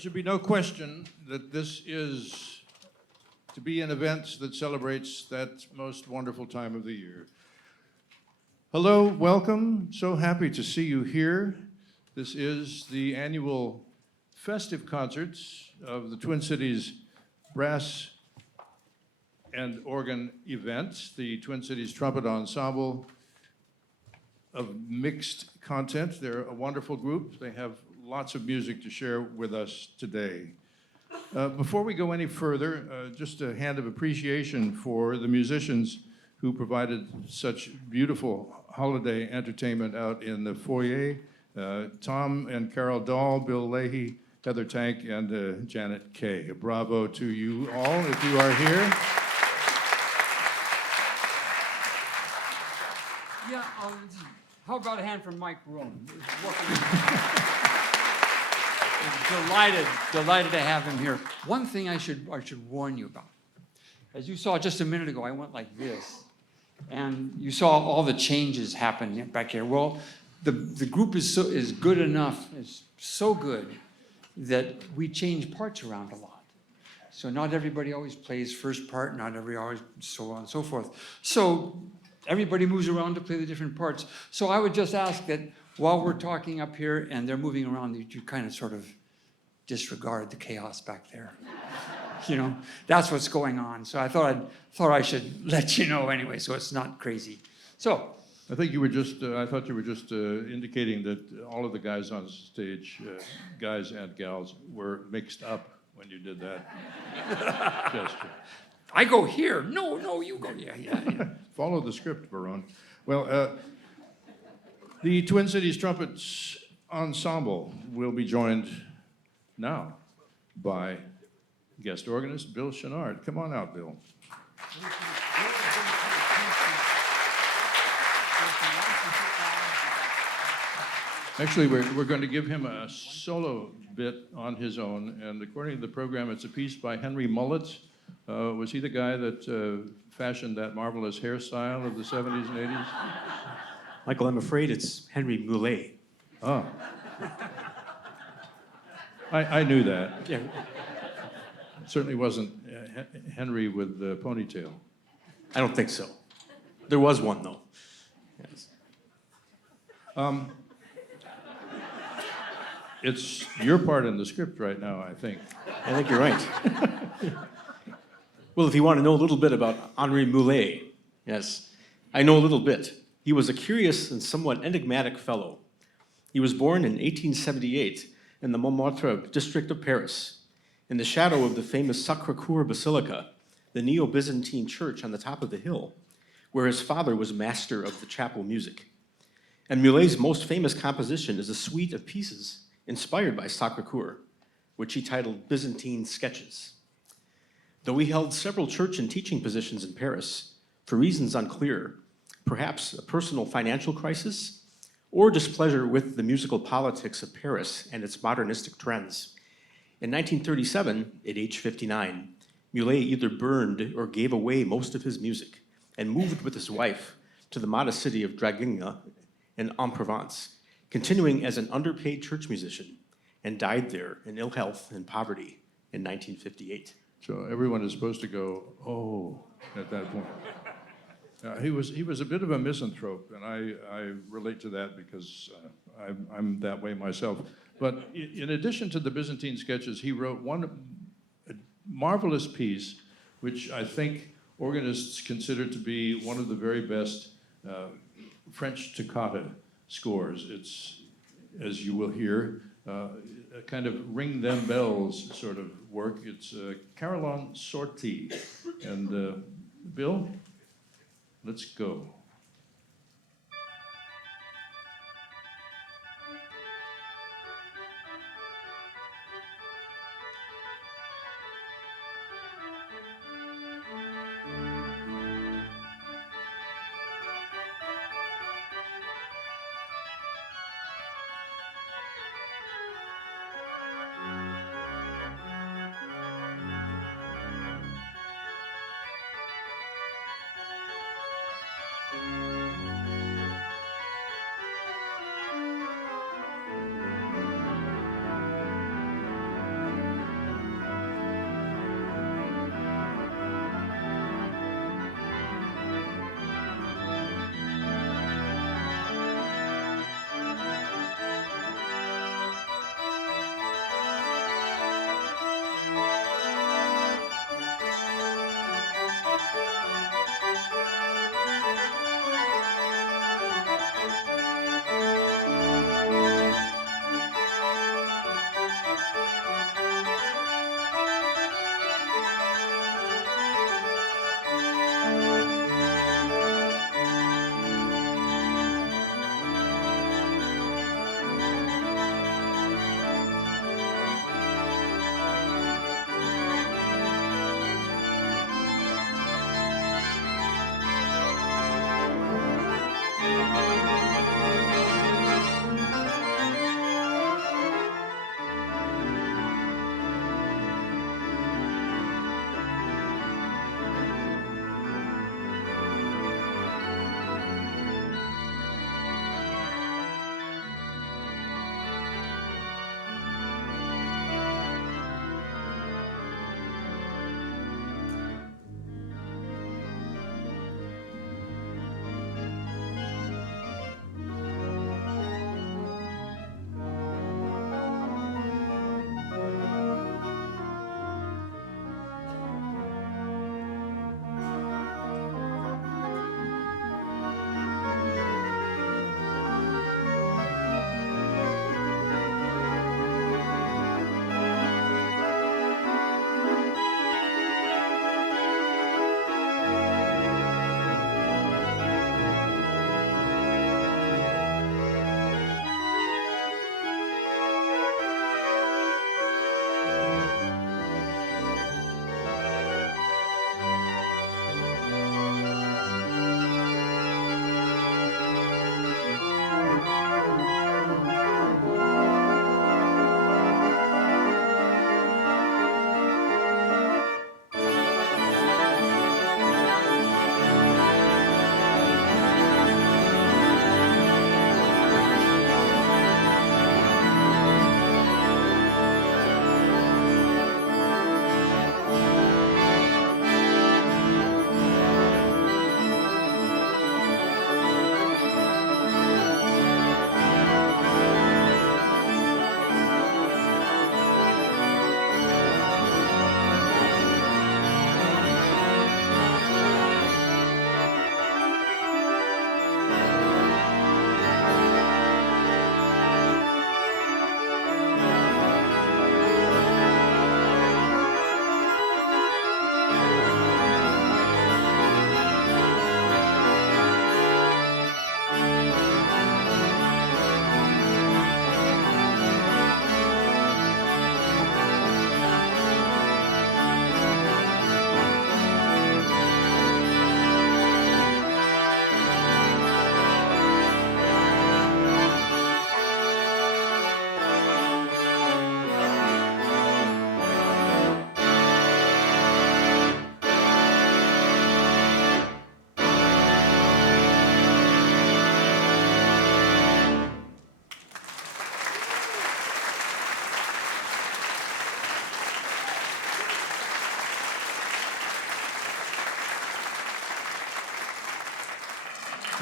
should be no question that this is to be an event that celebrates that most wonderful time of the year. Hello, welcome. So happy to see you here. This is the annual festive concerts of the Twin Cities Brass and Organ event, the Twin Cities Trumpet Ensemble of mixed content. They're a wonderful group. They have lots of music to share with us today. Before we go any further, just a hand of appreciation for the musicians who provided such beautiful holiday entertainment out in the foyer. Tom and Carol Dahl, Bill Leahy, Heather Tank, and Janet Kay. A bravo to you all if you are here. Yeah, how about a hand from Mike Rowan? Delighted to have him here. One thing I should warn you about. As you saw just a minute ago, I went like this, and you saw all the changes happen back here. Well, the group is good enough, is so good that we change parts around a lot. So not everybody always plays first part, not everybody always, so on and so forth. So everybody moves around to play the different parts. So I would just ask that while we're talking up here and they're moving around, that you kind of sort of disregard the chaos back there. You know, that's what's going on. So I thought I should let you know anyway, so it's not crazy. So I think you were just, I thought you were just indicating that all of the guys on stage, guys and gals, were mixed up when you did that gesture. I go here. No, you go. Yeah. Follow the script, Baron. Well, the Twin Cities Trumpet Ensemble will be joined now by guest organist Bill Chouinard. Come on out, Bill. Actually, we're going to give him a solo bit on his own, and according to the program, it's a piece by Henry Mullet. Was he the guy that fashioned that marvelous hairstyle of the 70s and 80s? Michael, I'm afraid it's Henry Moulet. Oh. I knew that. Yeah. Certainly wasn't Henry with the ponytail. I don't think so. There was one, though. Yes. It's your part in the script right now, I think. I think you're right. Well, if you want to know a little bit about Henri Moulet, yes, I know a little bit. He was a curious and somewhat enigmatic fellow. He was born in 1878 in the Montmartre district of Paris, in the shadow of the famous Sacré-Cœur Basilica, the Neo-Byzantine church on the top of the hill, where his father was master of the chapel music. And Moulet's most famous composition is a suite of pieces inspired by Sacré-Cœur, which he titled Byzantine Sketches. Though he held several church and teaching positions in Paris, for reasons unclear, perhaps a personal financial crisis, or displeasure with the musical politics of Paris and its modernistic trends, in 1937, at age 59, Moulet either burned or gave away most of his music and moved with his wife to the modest city of Draguignan in Provence, continuing as an underpaid church musician, and died there in ill health and poverty in 1958. So everyone is supposed to go, oh, at that point. He was a bit of a misanthrope, and I relate to that because I'm that way myself. But in addition to the Byzantine sketches, he wrote a marvelous piece, which I think organists consider to be one of the very best French toccata scores. It's, as you will hear, a kind of ring them bells sort of work. It's Carillon Sortie. And Bill, let's go.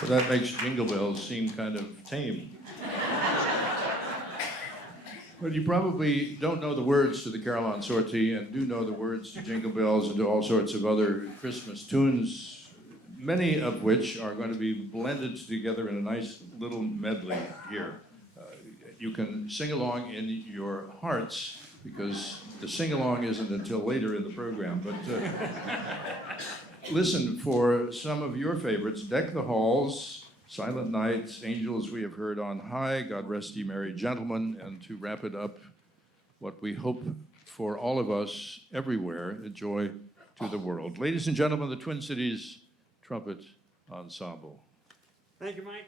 Well, that makes Jingle Bells seem kind of tame. But you probably don't know the words to the Carol on Sortie and do know the words to Jingle Bells and to all sorts of other Christmas tunes, many of which are going to be blended together in a nice little medley here. You can sing along in your hearts because the sing-along isn't until later in the program. But listen for some of your favorites: Deck the Halls, Silent Night, Angels We Have Heard on High, God Rest Ye Merry Gentlemen, and to wrap it up, what we hope for all of us everywhere, a joy to the world. Ladies and gentlemen, the Twin Cities Trumpet Ensemble. Thank you, Mike.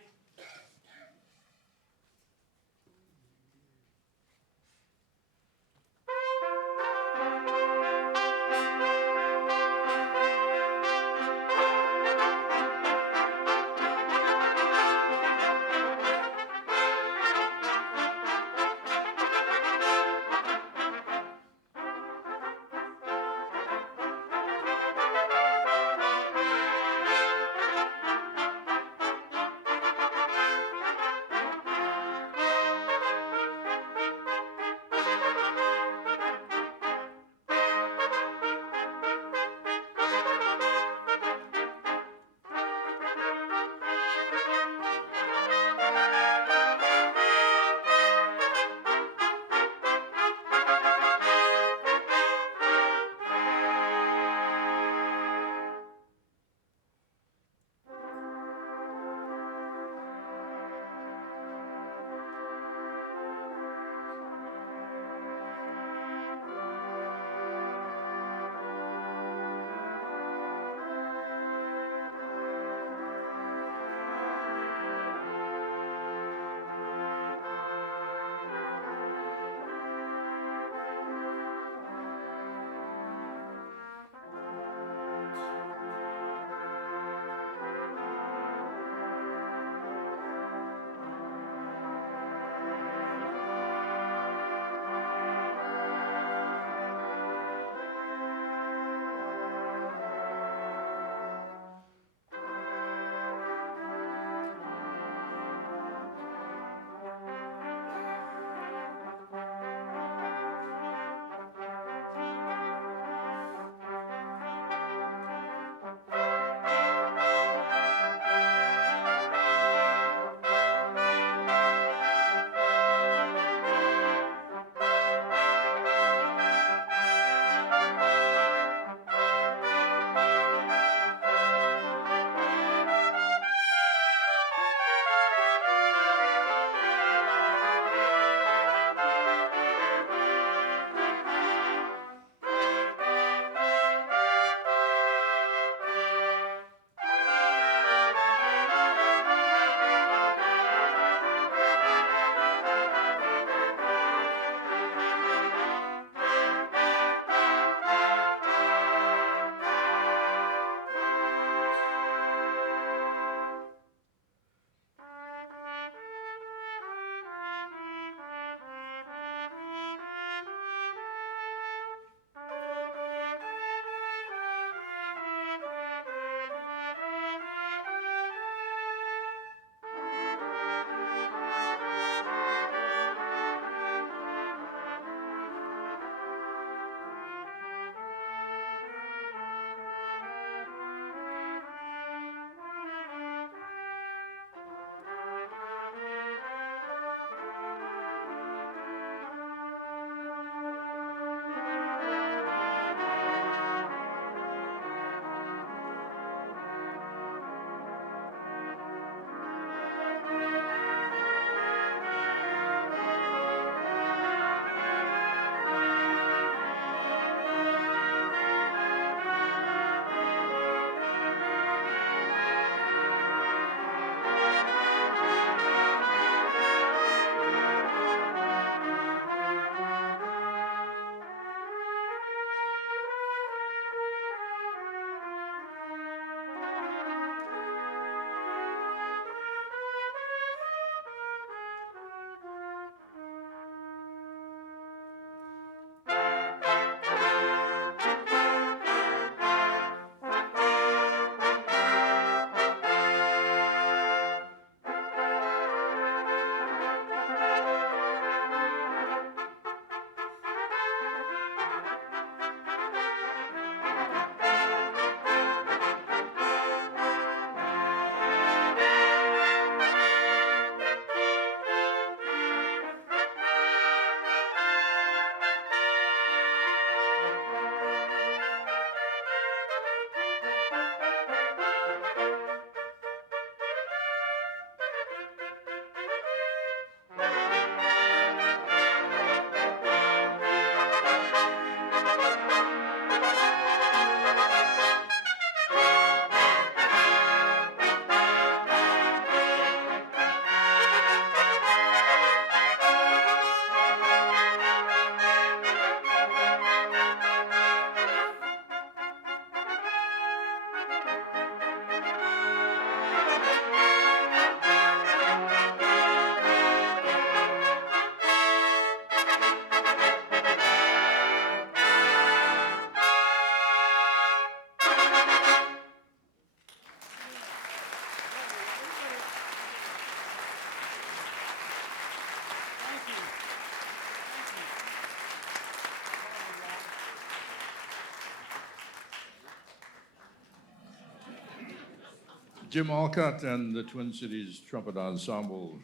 Jim Olcott and the Twin Cities Trumpet Ensemble.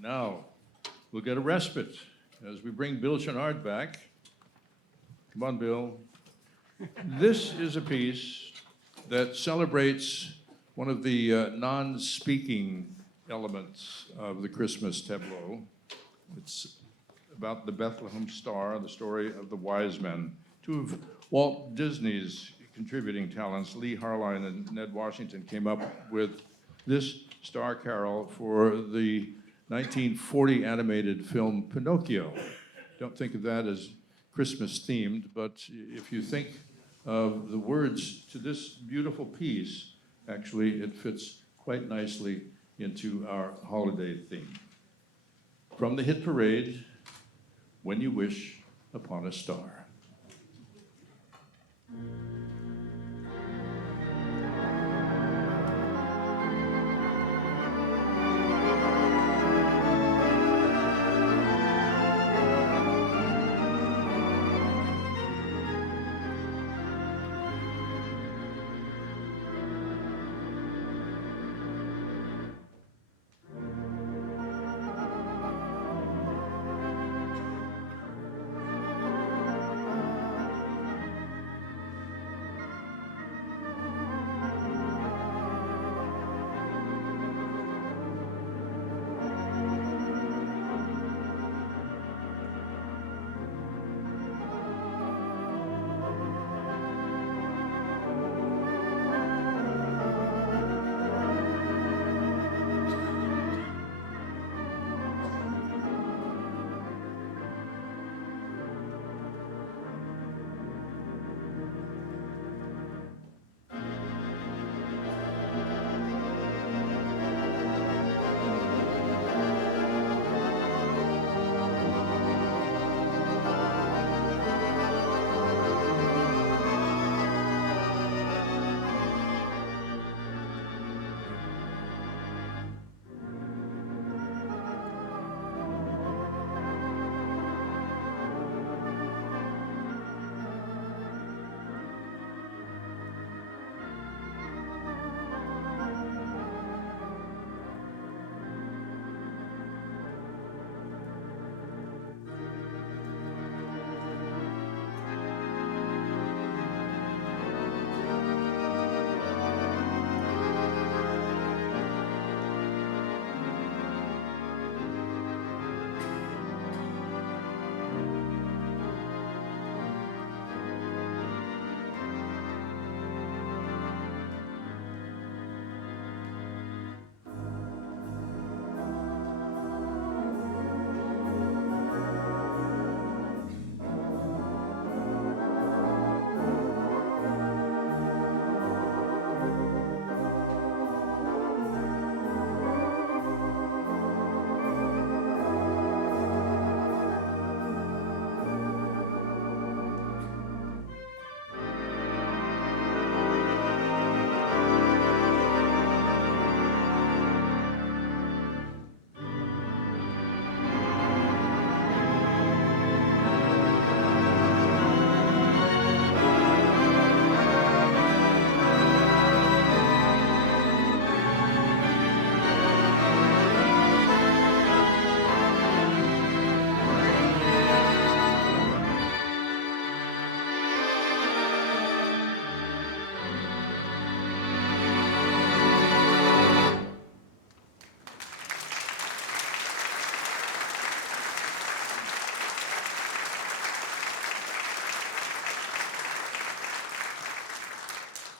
Now, we'll get a respite as we bring Bill Chouinard back. Come on, Bill. This is a piece that celebrates one of the non-speaking elements of the Christmas tableau. It's about the Bethlehem Star, the story of the wise men. Two of Walt Disney's contributing talents, Lee Harline and Ned Washington, came up with this star carol for the 1940 animated film Pinocchio. Don't think of that as Christmas themed, but if you think of the words to this beautiful piece, actually it fits quite nicely into our holiday theme. From the hit parade, When You Wish Upon a Star.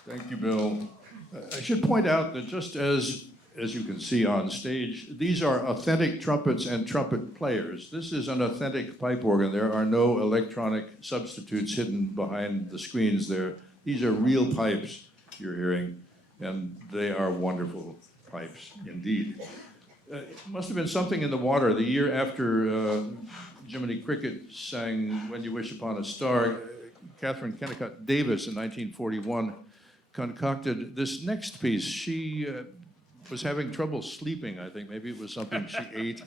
Thank you, Bill. I should point out that just as you can see on stage, these are authentic trumpets and trumpet players. This is an authentic pipe organ. There are no electronic substitutes hidden behind the screens there. These are real pipes you're hearing, and they are wonderful pipes indeed. It must have been something in the water. The year after Jiminy Cricket sang When You Wish Upon a Star, Catherine Kennicott Davis in 1941 concocted this next piece. She was having trouble sleeping, I think. Maybe it was something she ate.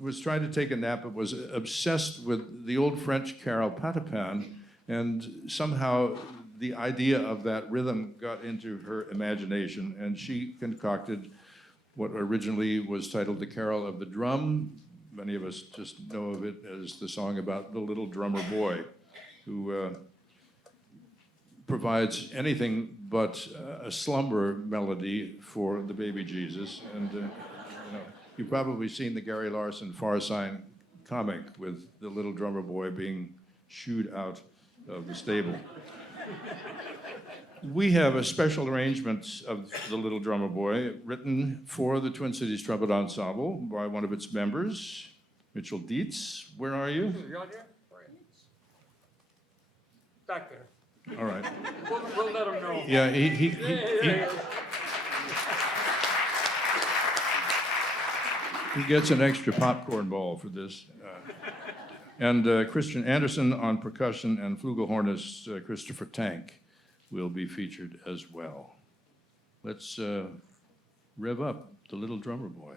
Was trying to take a nap, but was obsessed with the old French carol Patapon, and somehow the idea of that rhythm got into her imagination, and she concocted what originally was titled The Carol of the Drum. Many of us just know of it as the song about the little drummer boy who provides anything but a slumber melody for the baby Jesus. And you've probably seen the Gary Larson Far Sign comic with the little drummer boy being shooed out of the stable. We have a special arrangement of The Little Drummer Boy written for the Twin Cities Trumpet Ensemble by one of its members, Mitchell Dietz. Where are you? You out here? Back there. All right. We'll let him know. Yeah, he gets an extra popcorn ball for this. And Christian Anderson on percussion and flugelhornist Christopher Tank will be featured as well. Let's rev up The Little Drummer Boy.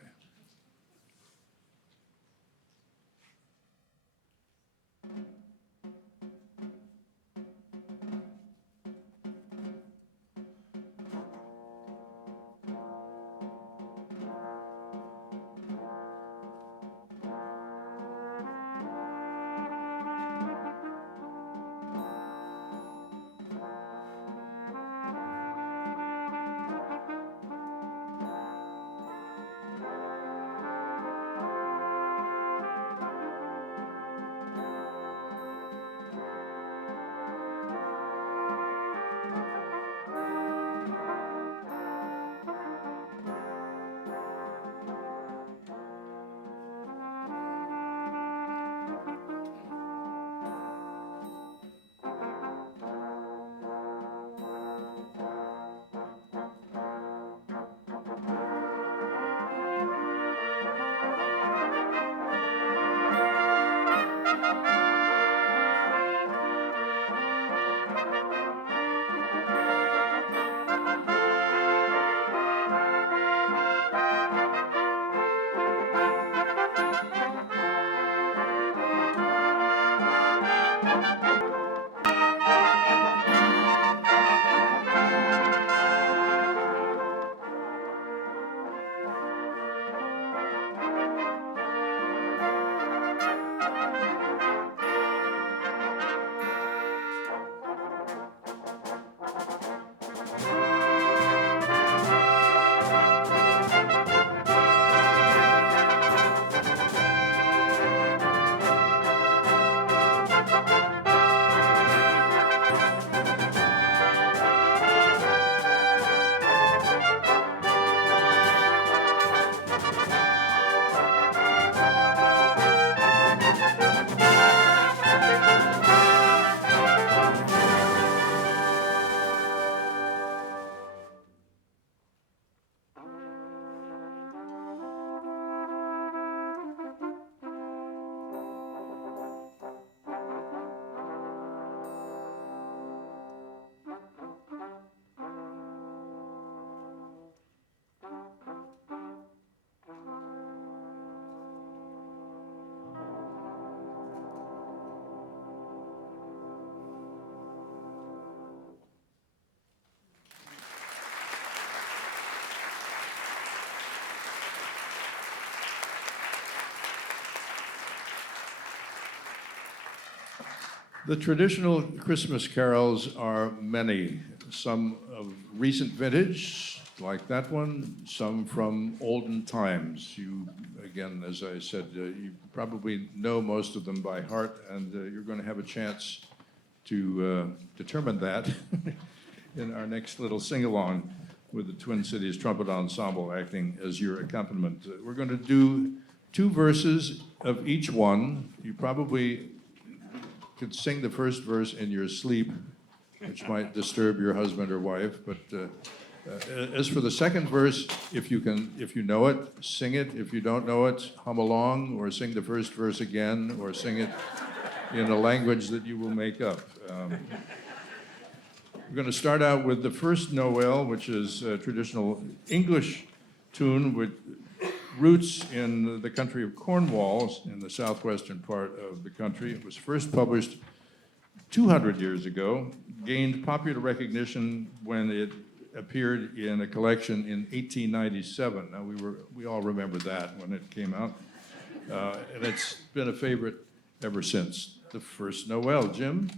The traditional Christmas carols are many, some of recent vintage, like that one, some from olden times. You, again, as I said, you probably know most of them by heart, and you're going to have a chance to determine that in our next little sing-along with the Twin Cities Trumpet Ensemble acting as your accompaniment. We're going to do 2 verses of each one. You probably could sing the first verse in your sleep, which might disturb your husband or wife. But as for the second verse, if you know it, sing it. If you don't know it, hum along, or sing the first verse again, or sing it in a language that you will make up. We're going to start out with the first Noel, which is a traditional English tune with roots in the country of Cornwall, in the southwestern part of the country. It was first published 200 years ago, gained popular recognition when it appeared in a collection in 1897. Now, we all remember that when it came out. And it's been a favorite ever since. The first Noel. Jim?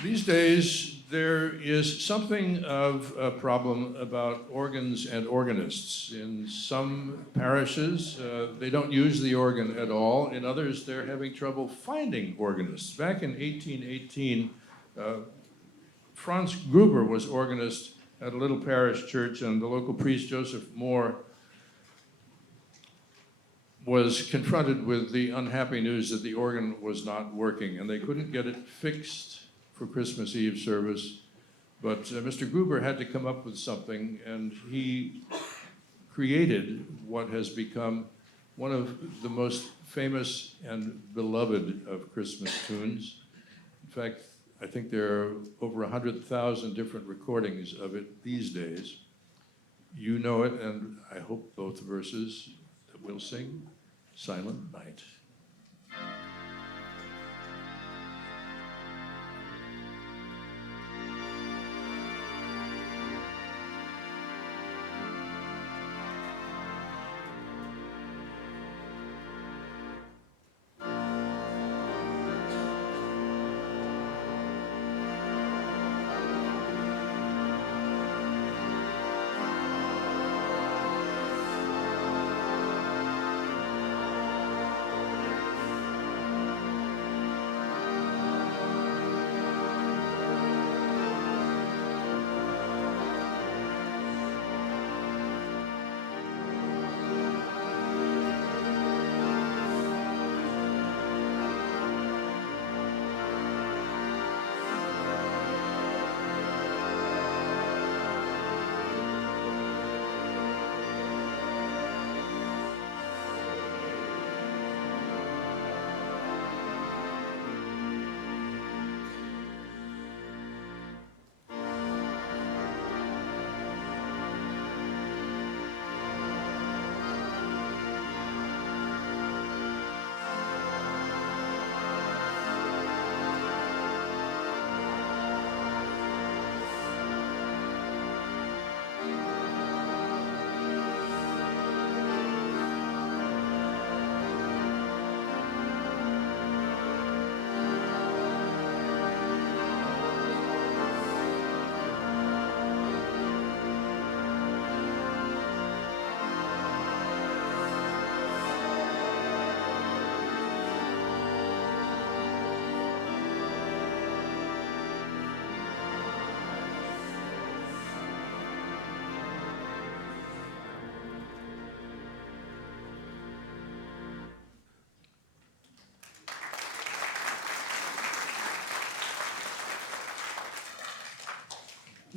These days, there is something of a problem about organs and organists. In some parishes, they don't use the organ at all. In others, they're having trouble finding organists. Back in 1818, Franz Gruber was organist at a little parish church, and the local priest, Joseph Moore, was confronted with the unhappy news that the organ was not working, and they couldn't get it fixed for Christmas Eve service. But Mr. Gruber had to come up with something, and he created what has become one of the most famous and beloved of Christmas tunes. In fact, I think there are over 100,000 different recordings of it these days. You know it, and I hope both verses that we'll sing, Silent Night.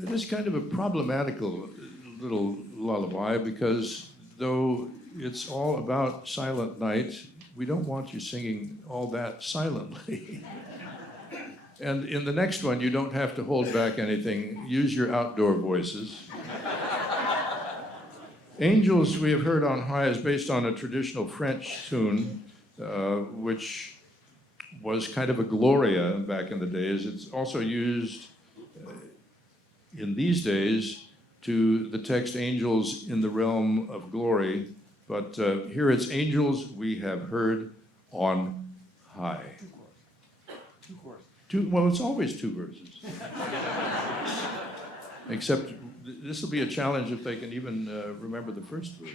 It is kind of a problematical little lullaby because though it's all about silent night, we don't want you singing all that silently. And in the next one, you don't have to hold back anything. Use your outdoor voices. Angels, we have heard on high, is based on a traditional French tune, which was kind of a Gloria back in the days. It's also used in these days to the text angels in the realm of glory, but here it's angels we have heard on high. Two choruses. Well, it's always two verses. Except this will be a challenge if they can even remember the first verse.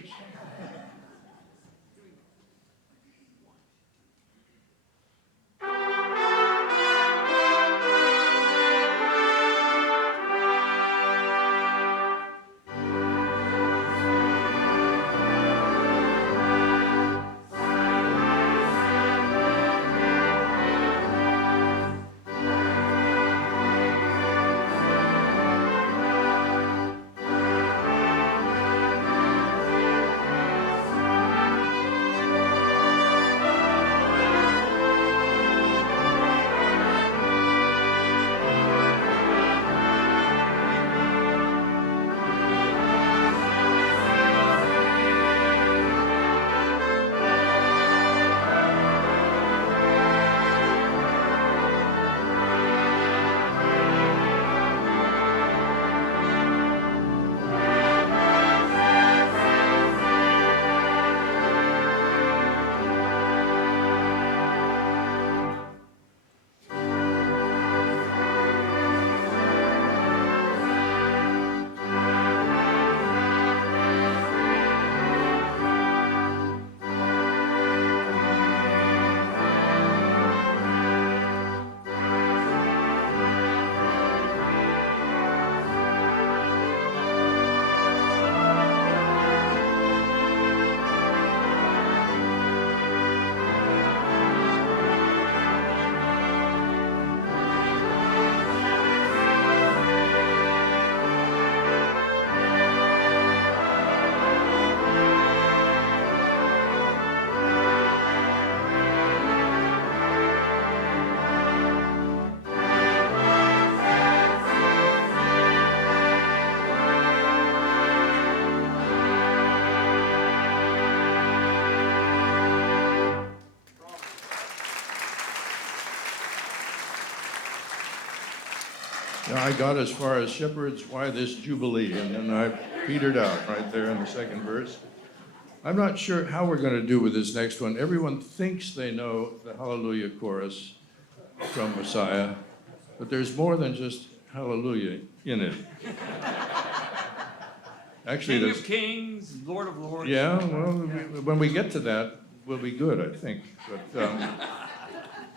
Now, I got as far as shepherds, why this jubilee, and then I petered out right there in the second verse. I'm not sure how we're going to do with this next one. Everyone thinks they know the Hallelujah chorus from Messiah, but there's more than just Hallelujah in it. Actually, King there's... of Kings, Lord of Lords. Yeah, well, when we get to that, we'll be good, I think. But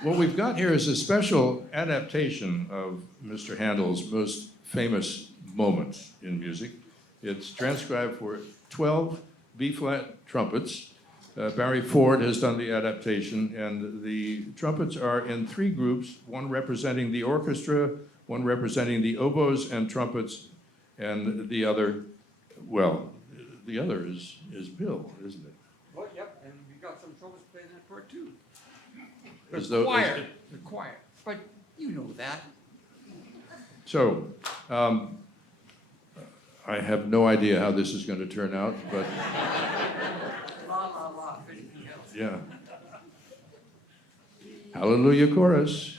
what we've got here is a special adaptation of Mr. Handel's most famous moment in music. It's transcribed for 12 B-flat trumpets. Barry Ford has done the adaptation, and the trumpets are in three groups, one representing the orchestra, one representing the oboes and trumpets, and the other, well, the other is Bill, isn't it? Well, yep, and we got some trumpets playing that part too. As The though- choir, the choir, but you know that. So, I have no idea how this is going to turn out, but La la la, if anything else. yeah. Hallelujah chorus.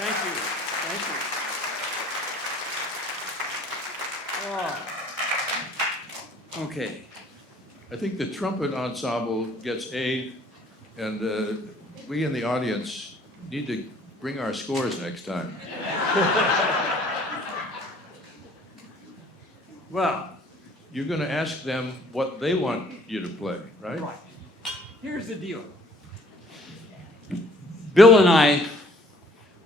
Thank you. Thank you. Oh. Okay. I think the trumpet ensemble gets A, and we in the audience need to bring our scores next time. Well, You're going to ask them what they want you to play, right? right. Here's the deal. Bill and I,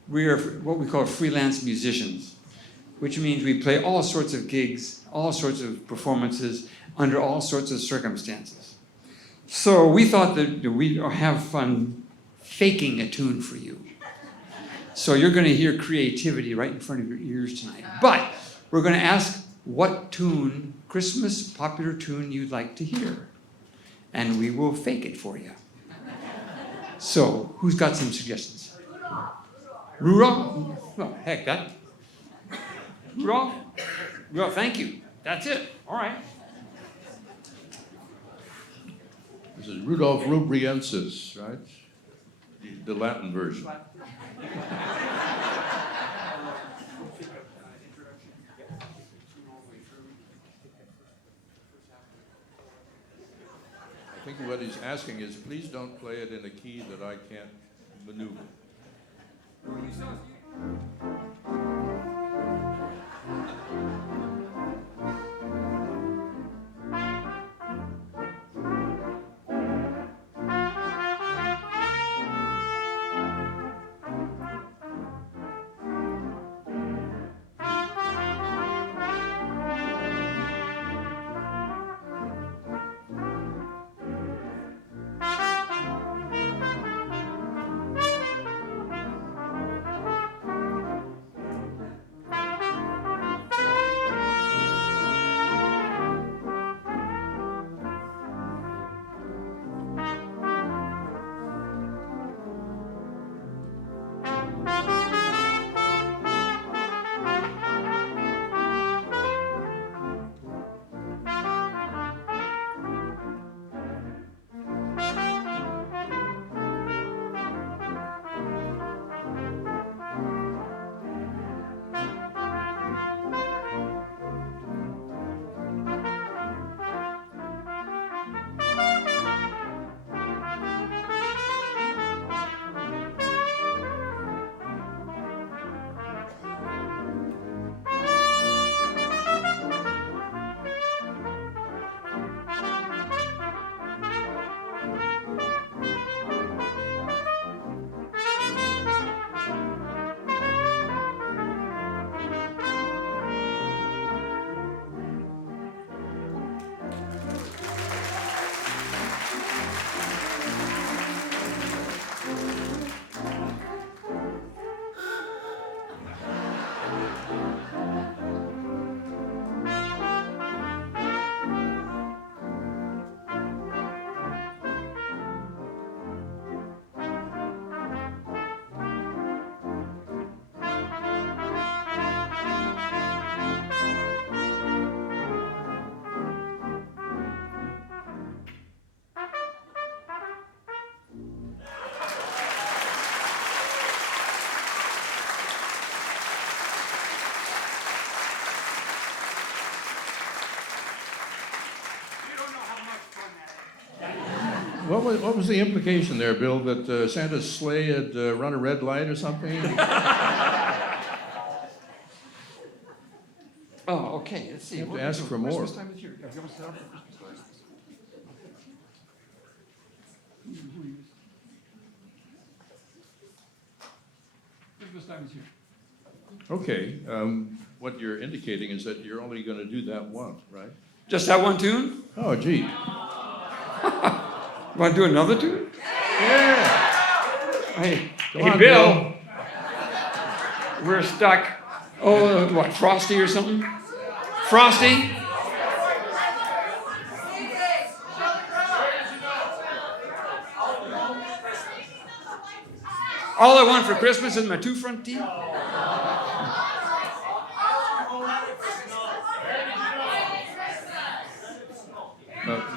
we are what we call freelance musicians, which means we play all sorts of gigs, all sorts of performances, under all sorts of circumstances. So we thought that we'd have fun faking a tune for you. So you're going to hear creativity right in front of your ears tonight. But we're going to ask what tune, Christmas popular tune, you'd like to hear. And we will fake it for you. So, who's got some suggestions? Rudolph? Oh, heck, that. Rudolph? Well, thank you. That's it. All right. This is Rudolph Rubriensis, right? The Latin version. I think what he's asking is, please don't play it in a key that I can't maneuver. What was the implication there, Bill, that Santa's sleigh had run a red light or something? Oh, okay. Let's see. You have to What ask we do? for more. Christmas time is here. Have you ever set up for Christmas time? Christmas time is here. Okay, what you're indicating is that you're only going to do that one, right? Just that one tune? Oh, gee. You want to do another tune? Yeah. Hey, Come hey, on, Bill. We're stuck. Oh, what, Frosty or something? Frosty? All I want for Christmas is my two front teeth.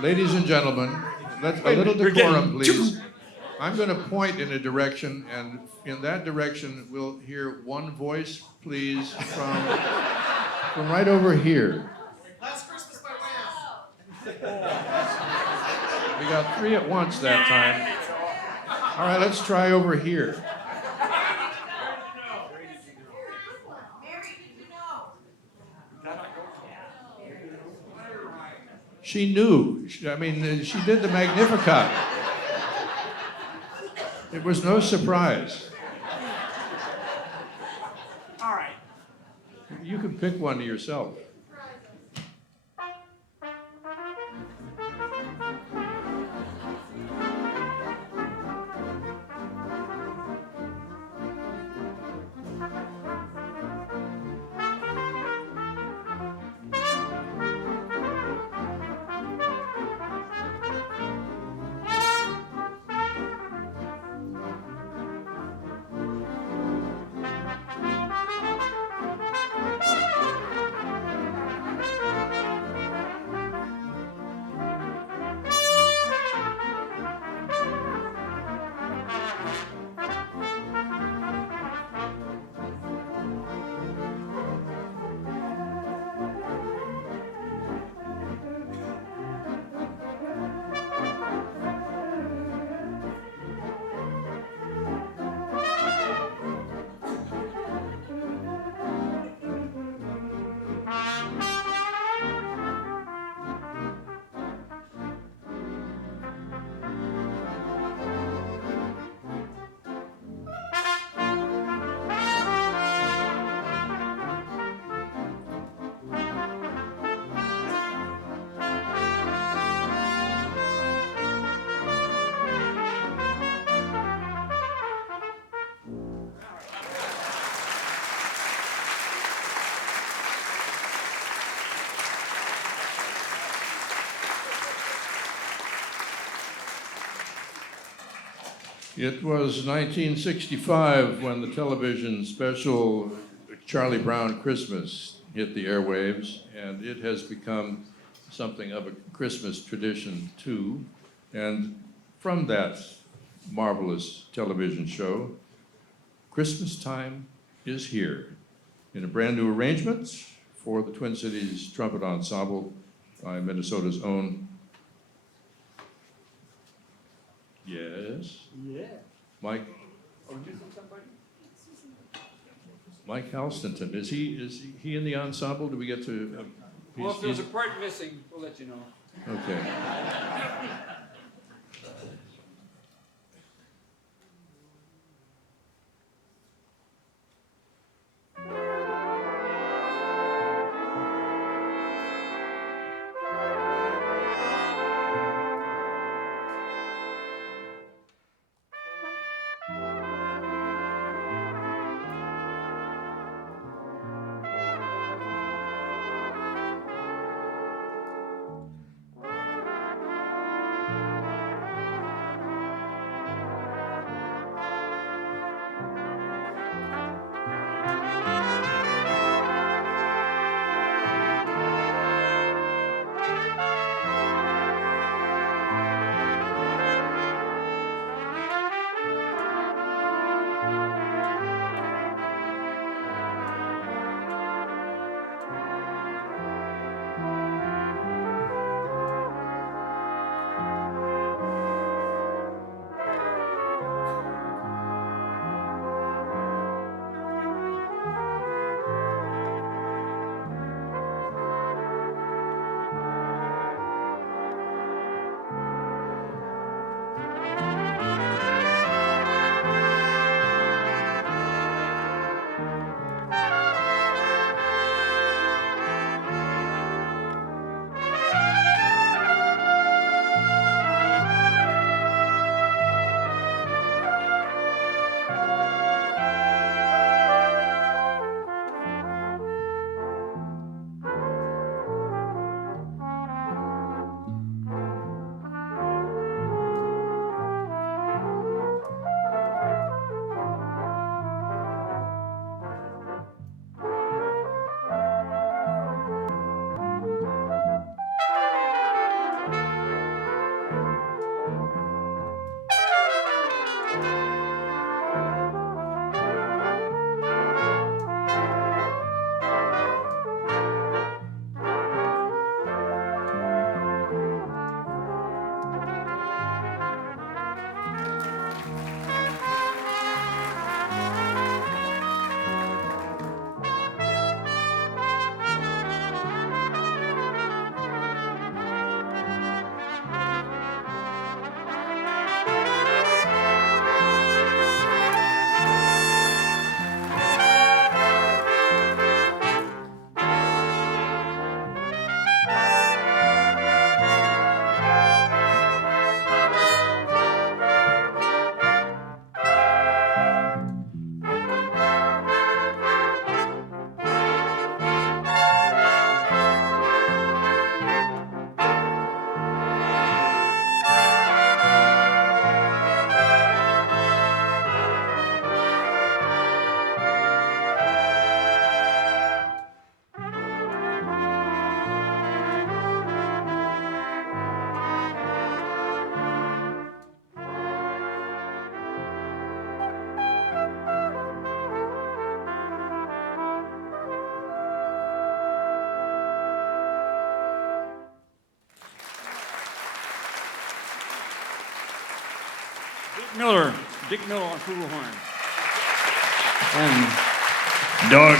Ladies and gentlemen, a little We're decorum, getting please. I'm going to point in a direction, and in that direction, we'll hear one voice, please, from right over here. Last Christmas by Wham! We got three at once that time. All right, let's try over here. She knew. She did the Magnificat. It was no surprise. All right. You can pick one to yourself. It was 1965 when the television special Charlie Brown Christmas hit the airwaves, and it has become something of a Christmas tradition too. And from that marvelous television show, Christmas Time is Here, in a brand new arrangement for the Twin Cities Trumpet Ensemble by Minnesota's own. Yes? Yeah. Mike, Oh, you from somebody? Mike Halstonton, is he in the ensemble? Do we get to? Well, if there's a part missing, we'll let you know. Okay. Dick Miller on flugelhorn. And Doug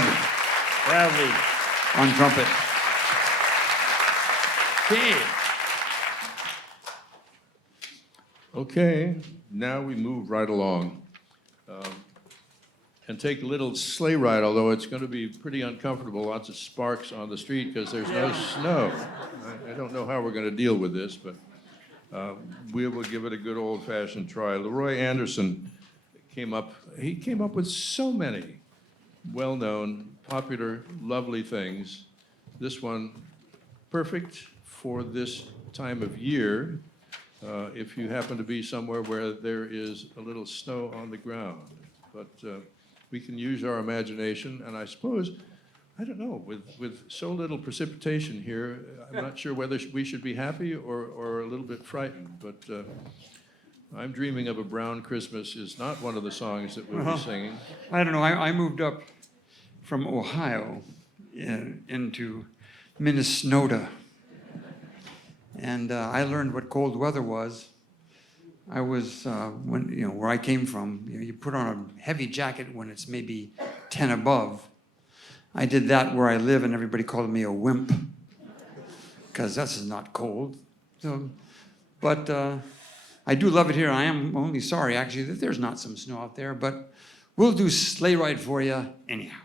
Bradley on trumpet. Okay. Okay, now we move right along and take a little sleigh ride, although it's going to be pretty uncomfortable, lots of sparks on the street because there's no snow. I don't know how we're going to deal with this, but we will give it a good old-fashioned try. Leroy Anderson came up with so many well-known, popular, lovely things. This one, perfect for this time of year, if you happen to be somewhere where there is a little snow on the ground. But we can use our imagination, and I suppose, I don't know, with so little precipitation here, I'm not sure whether we should be happy or a little bit frightened, but I'm Dreaming of a Brown Christmas is not one of the songs that we'll be singing. I don't know. I moved up from Ohio into Minnesota, and I learned what cold weather was. I was where I came from. You put on a heavy jacket when it's maybe 10 above. I did that where I live, and everybody called me a wimp because this is not cold. So, but I do love it here. I am only sorry, actually, that there's not some snow out there. But we'll do Sleigh Ride for you anyhow.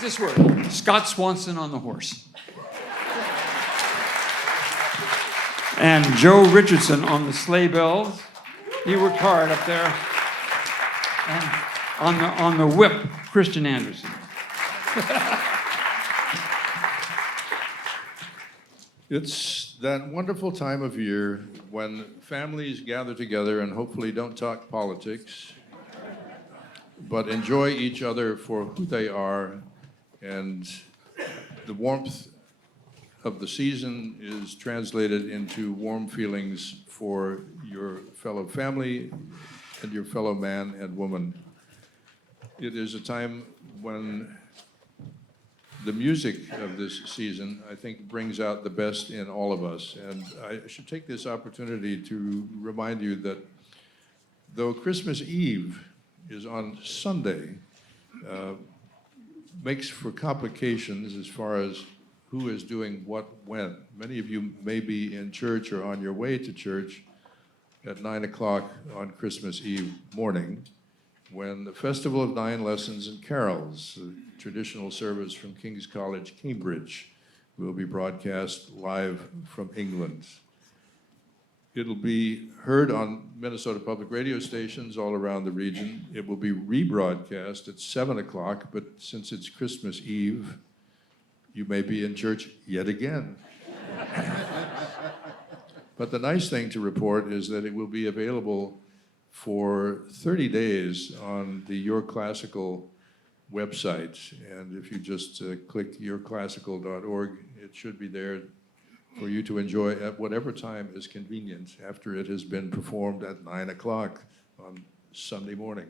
How's this work? Scott Swanson on the horse. And Joe Richardson on the sleigh bells. He worked hard up there. And on the whip, Christian Anderson. It's that wonderful time of year when families gather together and hopefully don't talk politics, but enjoy each other for who they are, and the warmth of the season is translated into warm feelings for your fellow family and your fellow man and woman. It is a time when the music of this season, I think, brings out the best in all of us. And I should take this opportunity to remind you that though Christmas Eve is on Sunday, makes for complications as far as who is doing what when. Many of you may be in church or on your way to church at 9 o'clock on Christmas Eve morning, when the Festival of Nine Lessons and Carols, a traditional service from King's College, Cambridge, will be broadcast live from England. It'll be heard on Minnesota public radio stations all around the region. It will be rebroadcast at 7 o'clock, but since it's Christmas Eve, you may be in church yet again. But the nice thing to report is that it will be available for 30 days on the Your Classical website. And if you just click yourclassical.org, it should be there for you to enjoy at whatever time is convenient after it has been performed at 9 o'clock on Sunday morning.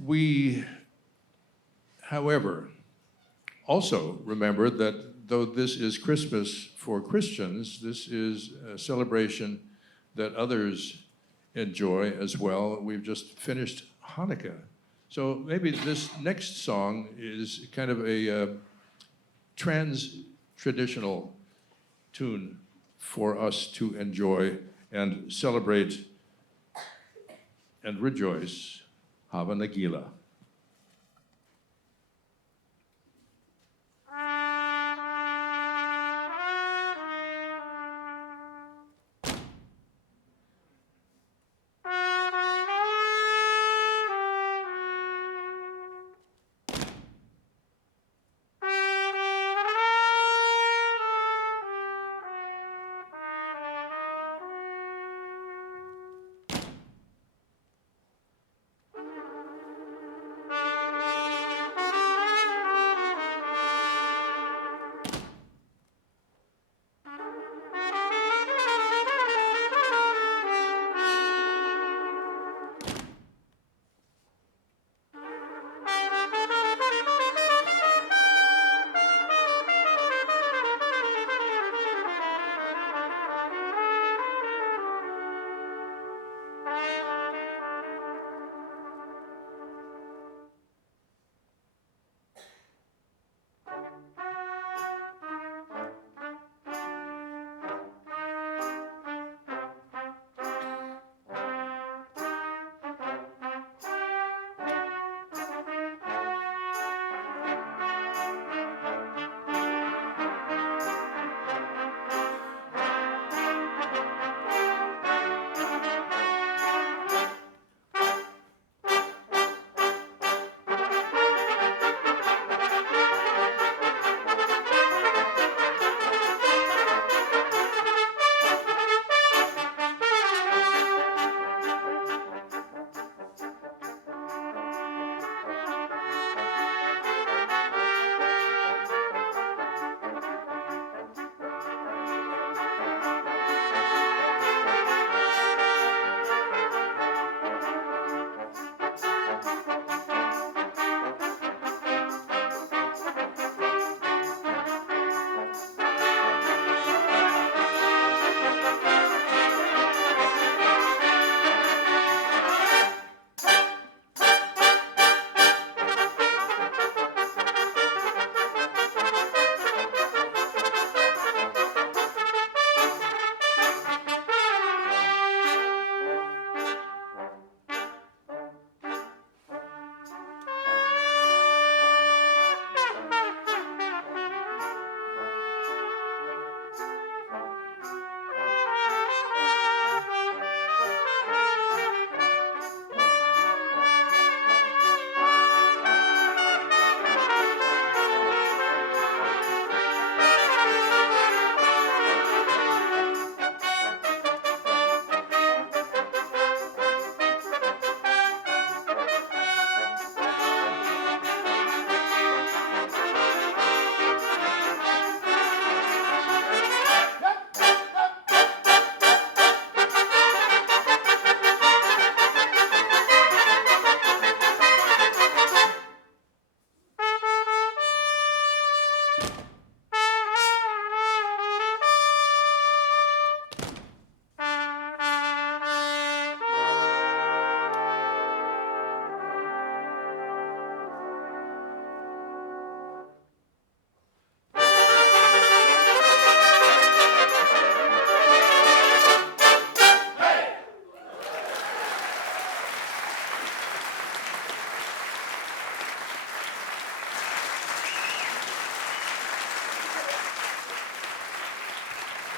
We, however, also remember that though this is Christmas for Christians, this is a celebration that others enjoy as well. We've just finished Hanukkah. So maybe this next song is kind of a trans-traditional tune for us to enjoy and celebrate and rejoice. Hava Nagila.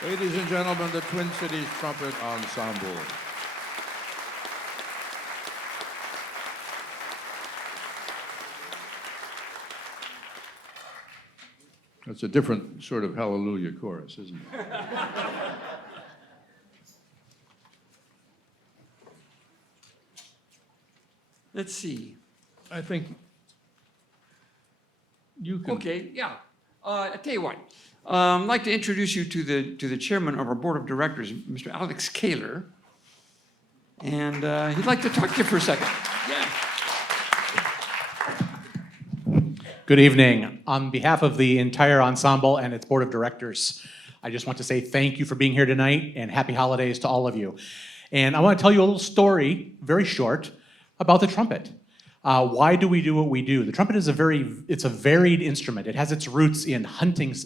Ladies and gentlemen, the Twin Cities Trumpet Ensemble. That's a different sort of hallelujah chorus, isn't it? Let's see. I think you can. Okay, yeah. I tell you what. I'd like to introduce you to the chairman of our board of directors, Mr. Alex Kaler. And he'd like to talk to you for a second. Yeah. Good evening. On behalf of the entire ensemble and its board of directors, I just want to say thank you for being here tonight and happy holidays to all of you. And I want to tell you a little story, very short, about the trumpet. Why do we do what we do? The trumpet is it's a varied instrument. It has its roots in hunting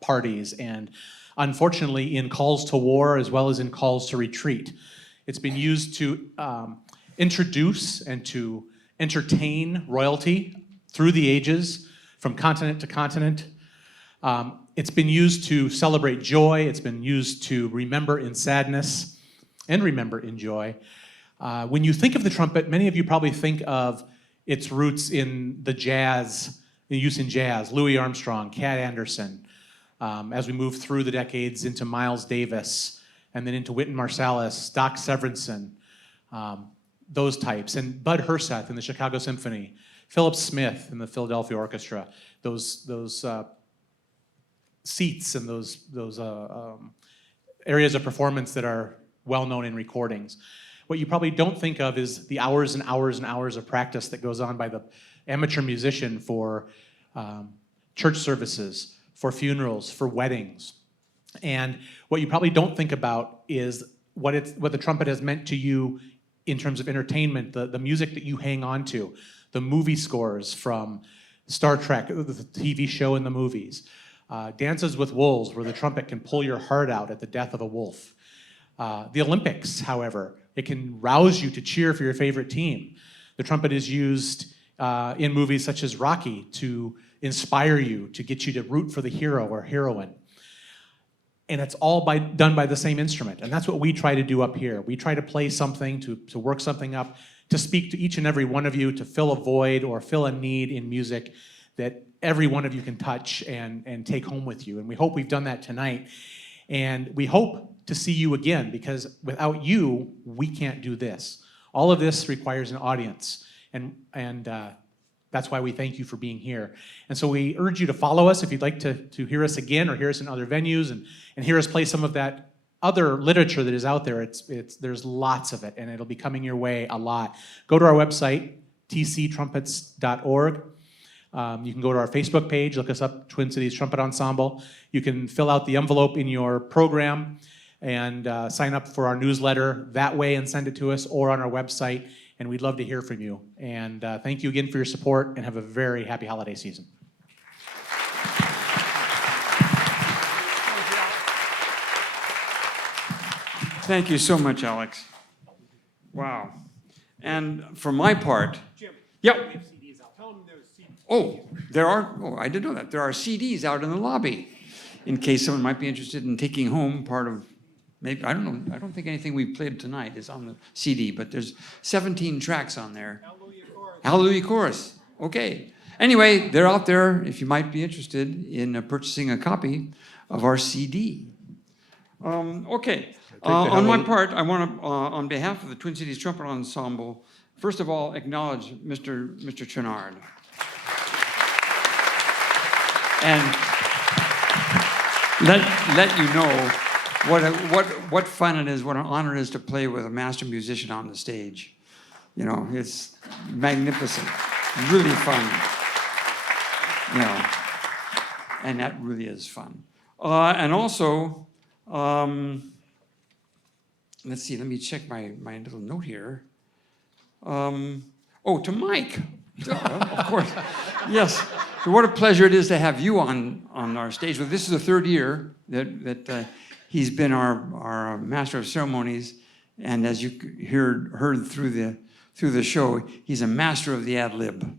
parties and unfortunately in calls to war as well as in calls to retreat. It's been used to introduce and to entertain royalty through the ages, from continent to continent. It's been used to celebrate joy. It's been used to remember in sadness and remember in joy. When you think of the trumpet, many of you probably think of its roots in the jazz, the use in jazz, Louis Armstrong, Cat Anderson, as we move through the decades into Miles Davis, and then into Wynton Marsalis, Doc Severinsen, those types, and Bud Herseth in the Chicago Symphony, Philip Smith in the Philadelphia Orchestra, those seats and those areas of performance that are well known in recordings. What you probably don't think of is the hours and hours and hours of practice that goes on by the amateur musician for church services, for funerals, for weddings. And what you probably don't think about is what the trumpet has meant to you in terms of entertainment, the music that you hang on to, the movie scores from Star Trek, the TV show and the movies, Dances with Wolves, where the trumpet can pull your heart out at the death of a wolf. The Olympics, however, it can rouse you to cheer for your favorite team. The trumpet is used in movies such as Rocky to inspire you, to get you to root for the hero or heroine. And it's all done by the same instrument. And that's what we try to do up here. We try to play something, to work something up, to speak to each and every one of you, to fill a void or fill a need in music that every one of you can touch and take home with you. And we hope we've done that tonight. And we hope to see you again, because without you, we can't do this. All of this requires an audience, and that's why we thank you for being here. And so we urge you to follow us if you'd like to hear us again or hear us in other venues and hear us play some of that other literature that is out there. There's lots of it, and it'll be coming your way a lot. Go to our website, tctrumpets.org. You can go to our Facebook page, look us up, Twin Cities Trumpet Ensemble. You can fill out the envelope in your program and sign up for our newsletter that way and send it to us, or on our website, and we'd love to hear from you. And thank you again for your support, and have a very happy holiday season. Thank you so much, Alex. Wow. And for my part, Jim. yep. We have CDs out. Tell them there's CDs. I didn't know that. There are CDs out in the lobby in case someone might be interested in taking home part of, maybe, I don't know, I don't think anything we've played tonight is on the CD, but there's 17 tracks on there. Hallelujah chorus. Hallelujah Chorus. Okay. Anyway, they're out there if you might be interested in purchasing a copy of our CD. Okay. On my part, I want to, on behalf of the Twin Cities Trumpet Ensemble, first of all, acknowledge Mr. Chouinard. And let you know what fun it is, what an honor it is to play with a master musician on the stage. You know, it's magnificent, really fun. You know, and that really is fun. And also, let's see, let me check my little note here. To Mike. Of course. Yes. So what a pleasure it is to have you on our stage. Well, this is the third year that he's been our master of ceremonies, and as you heard through the show, he's a master of the ad lib.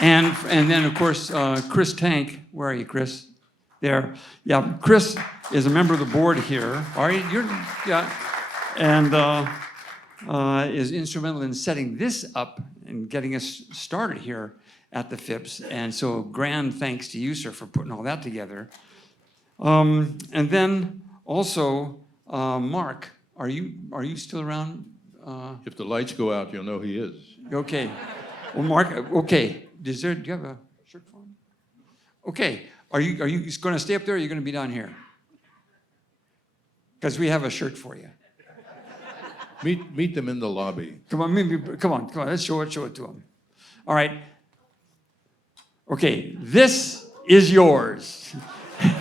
And then, of course, Chris Tank, where are you, Chris? There. Yeah, Chris is a member of the board here. Are you? Yeah. And is instrumental in setting this up and getting us started here at the Phipps. And so grand thanks to you, sir, for putting all that together. And then also, Mark, are you still around? If the lights go out, you'll know he is. Okay. Well, Mark, okay. Do you have a shirt for him? Okay. Are you going to stay up there or are you going to be down here? Because we have a shirt for you. Meet them in the lobby. Come on. Let's show it to them. All right. Okay. This is yours. And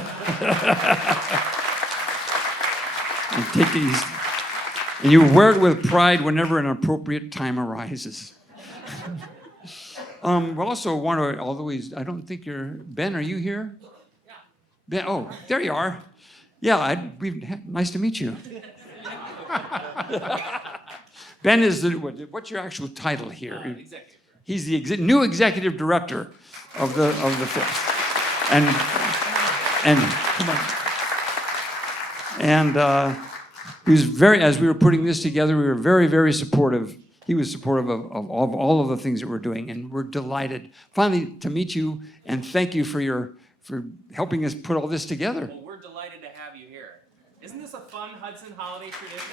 take it easy. And you wear it with pride whenever an appropriate time arises. We also want to, although I don't think Ben, are you here? Yeah. Ben, oh, there you are. Yeah, nice to meet you. Ben is what's your actual title here? Executive. He's the new executive director of the Phipps. And come on. And he was as we were putting this together, we were very, very supportive. He was supportive of all of the things that we're doing, and we're delighted finally to meet you and thank you for helping us put all this together. Well, we're delighted to have you here. Isn't this a fun Hudson holiday tradition?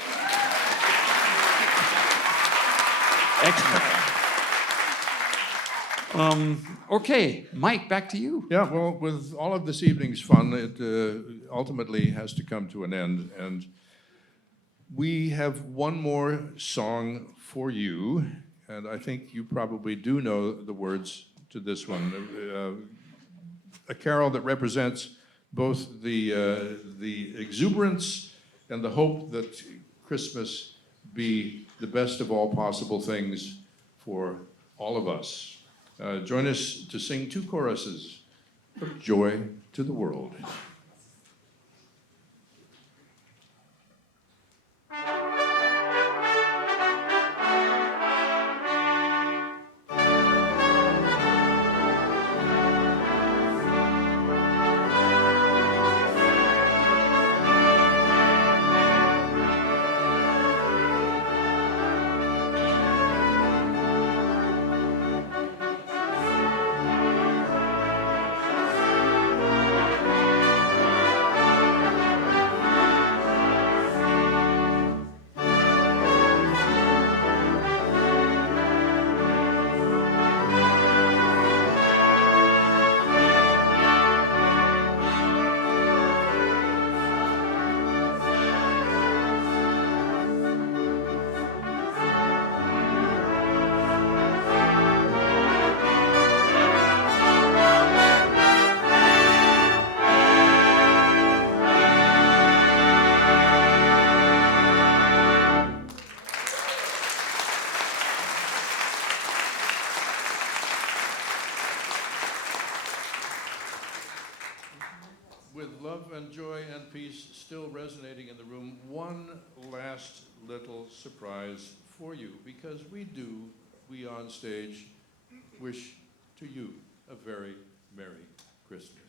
Excellent. Okay, Mike, back to you. Yeah, well, with all of this evening's fun, it ultimately has to come to an end. And we have one more song for you, and I think you probably do know the words to this one. A carol that represents both the exuberance and the hope that Christmas be the best of all possible things for all of us. Join us to sing two choruses of Joy to the World. With love and joy and peace still resonating in the room, one last little surprise for you, because we on stage wish to you a very Merry Christmas.